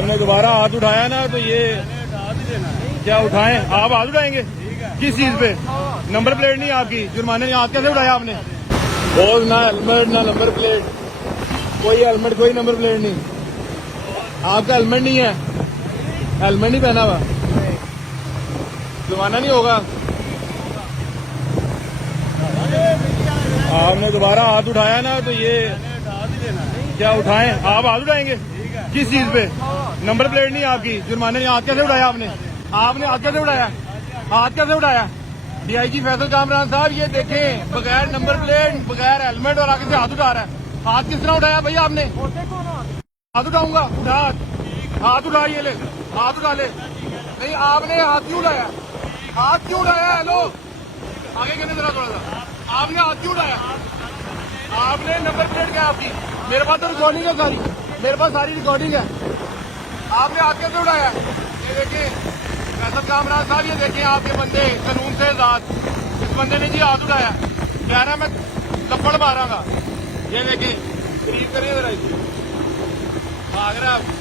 आपने दोबारा हाथ उठाया ना तो ये क्या उठाएं? आप हाथ उठाएंगे किस चीज पे? नंबर प्लेट नहीं आपकी, जुर्माने नहीं। हाथ कैसे उठाया आपने? बोल ना हेलमेट ना नंबर प्लेट, कोई हेलमेट कोई नंबर प्लेट नहीं। आपका हेलमेट नहीं है, हेलमेट नहीं पहना हुआ, जुर्माना नहीं होगा। आपने दोबारा हाथ उठाया ना तो ये क्या उठाएं? आप हाथ उठाएंगे किस चीज पे? नंबर प्लेट नहीं आपकी, जुर्माने नहीं। हाथ कैसे उठाया आपने? आपने हाथ कैसे उठाया? हाथ कैसे उठाया? डीआईजी फैसल कामरान साहब ये देखें, बगैर नंबर प्लेट, बगैर हेलमेट और आगे से हाथ उठा रहा है। हाथ किस तरह उठाया भैया आपने? हाथ उठाऊंगा, उठा हाथ उठा, ये ले हाथ उठा ले। नहीं आपने हाथ क्यों उठाया? हाथ क्यों उठाया? हेलो आगे करने जरा थोड़ा सा। आपने हाथ क्यों उठाया? आपने नंबर प्लेट क्या आपकी? मेरे पास तो रिकॉर्डिंग है सारी, मेरे पास सारी रिकॉर्डिंग है। आपने हाथ कैसे उठाया? ये देखिए फैसल कामरान साहब, ये देखें आपके बंदे कानून से आजाद। इस बंदे ने जी हाथ उठाया, कह रहा मैं लपड़ मारांगा। ये देखें करीब करिए जरा, भाग रहा है।